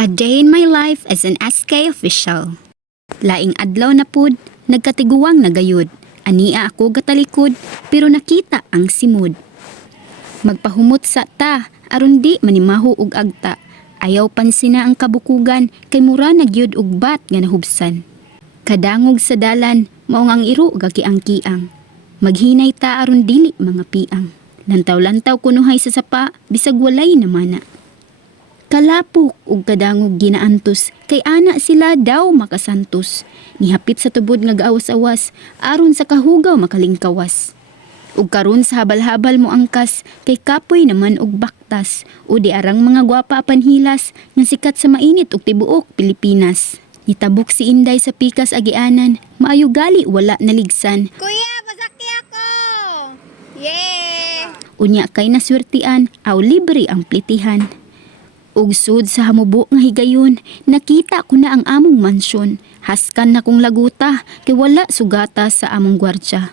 A day in my life as an SK official. Laing adlaw na pud, nagkatiguang nagayod. Ania ako gatalikod, pero nakita ang simod. Magpahumot sa ta, aron di manimaho og agta. Ayaw pansina ang kabukugan, kay mura nagyud og bat nga nahubsan. Kadangog sa dalan, maong ang iro gaki-ang-kiang. Maghinay ta aron dili mga piang. Lantaw-lantaw kunuhay sa sapa, bisag walay namana. Kalapok ug kadangog ginaantos, kay ana sila daw makasantos. Nihapit sa tubod nga gaawas-awas, aron sa kahugaw makalingkawas. Ug karon sa habal-habal mo angkas, kay kapoy naman og baktas, o di arang mga gwapa panhilas, nga sikat sa mainit ug tibuok Pilipinas. Nitabok si Inday sa pikas agianan, maayo gali wala naligsan. Kuya, pasaki ako! Yeah! Unya kay naswertian, aw libre ang plitihan. Ug sud sa hamubo nga higayon, nakita ko na ang among mansyon. Haskan na kong laguta, kay wala sugata sa among gwardya.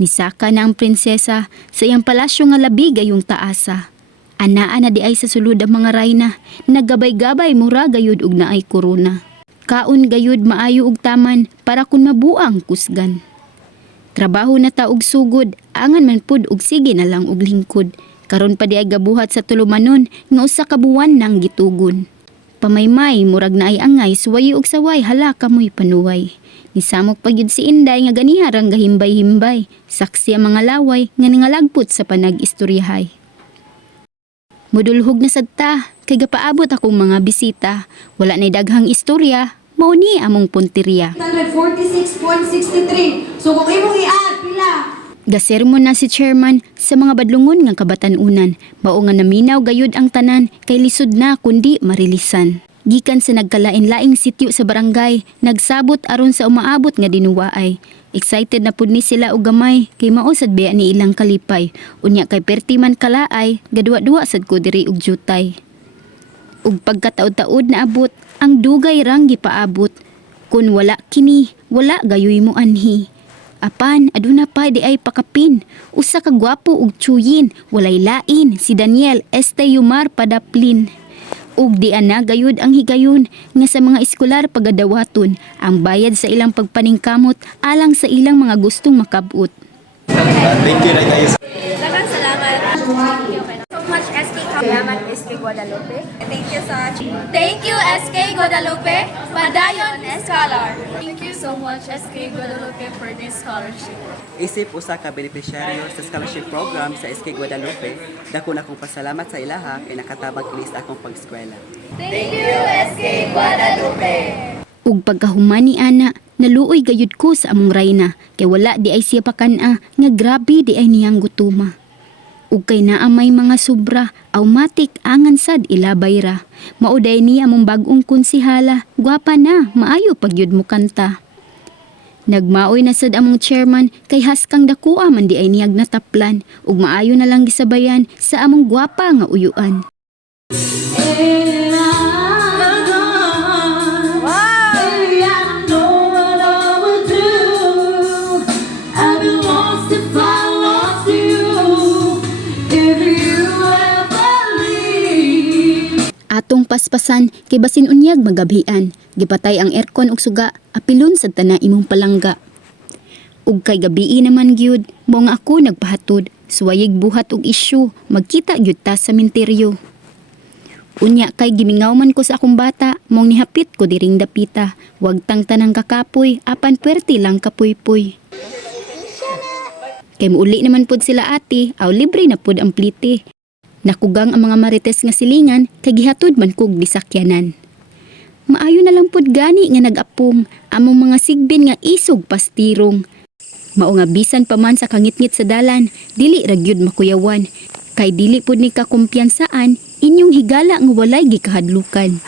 Nisaka na ang prinsesa sa iyang palasyo nga labi gayong taasa. Anaa na di ay sa sulod ang mga rayna, naggabay-gabay mura gayud ug naay korona. Kaon gayud maayo ug taman para kun mabuang kusgan. Trabaho na ta og sugod, angan man pud og sige na lang og lingkod. Karon pa di ay gabuhat sa tulumanon nga usa ka buwan nang gitugon. Pamaymay murag na ay angay suwayi og saway hala kamoy panuway. Nisamok pagyud si Inday nga ganiha rang gahimbay-himbay. Saksi ang mga laway nga nangalagpot sa panag-istoryahay. Mudulhog na sadta kay gapaabot akong mga bisita. Wala nay daghang istorya, mao ni among punteriya. 146.63. So kung imong i-add pila? Gasermon na si chairman sa mga badlungon nga kabatanunan, mao nga naminaw gayud ang tanan kay lisod na kundi marilisan. Gikan sa nagkalain-laing sityo sa barangay, nagsabot aron sa umaabot nga dinuwaay. Excited na pud ni sila og gamay kay mao sad biya ni ilang kalipay. Unya kay perti man kalaay, gadwa-duwa sad ko diri og jutay. Ug pagkataod-taod na abot, ang dugay rang gipaabot. Kun wala kini, wala gayoy mo anhi. Apan, aduna pa di ay pakapin. Usa ka gwapo ug tsuyin, walay lain, si Daniel Esteyumar Padaplin. Ug di ana gayud ang higayon nga sa mga eskolar pagadawaton ang bayad sa ilang pagpaningkamot alang sa ilang mga gustong makabut. Thank you, guys. Salamat. So much SK Salamat SK Guadalupe. Thank you Thank you SK Guadalupe, Padayon Scholar. Thank you so much SK Guadalupe for this scholarship. Isip usa ka beneficiaryo sa scholarship program sa SK Guadalupe, dako na kong pasalamat sa ilaha kay nakatabang kini sa akong pag-eskwela. Thank you SK Guadalupe. Ug pagkahuman ni ana, naluoy gayud ko sa among rayna kay wala di ay siya pakana nga grabe di ay niyang gutuma. Ug kay naa may mga sobra, automatic angan sad ilabay ra. Mauday ni among bag-ong konsihala, gwapa na, maayo pagyud mo kanta. Nagmaoy na sad among chairman kay haskang dakua man di ay niyag nataplan ug maayo na lang gisabayan sa among gwapa nga uyuan. Atong paspasan kay basin unyag magabhian, gipatay ang aircon ug suga, apilon sa tana imong palangga. Ug kay gabii naman gyud, mo nga ako nagpahatod, suwayig buhat og isyu, magkita gyud ta sa minteryo. Unya kay gimingaw man ko sa akong bata, mong nihapit ko diring dapita, wag tang tanang kakapoy, apan puwerte lang kapuy-puy. Kay muuli naman pud sila ati, aw libre na pud ang plite. Nakugang ang mga marites nga silingan, kay gihatod man kog bisakyanan. Maayo na lang pud gani nga nag-apong, among mga sigbin nga isog pastirong. Mao nga bisan pa man sa kangitngit sa dalan, dili ra gyud makuyawan. Kay dili pud ni kakumpiyansaan, inyong higala nga walay gikahadlukan.